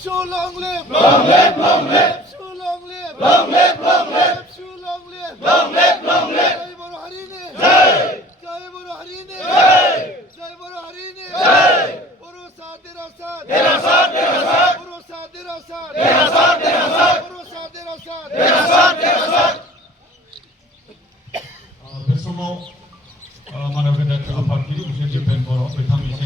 So long live. Long live, long live. So long live. Long live, long live. So long live. Long live, long live. Jai Boro Harini. Jai. Jai Boro Harini. Jai. Jai Boro Harini. Jai. Boro Saad Dera Saad. Dera Saad, Dera Saad. Boro Saad Dera Saad. Dera Saad, Dera Saad. Boro Saad Dera Saad. Dera Saad, Dera Saad. Personal, mana kita cukup parkir, usia Jepang Boro, kita misi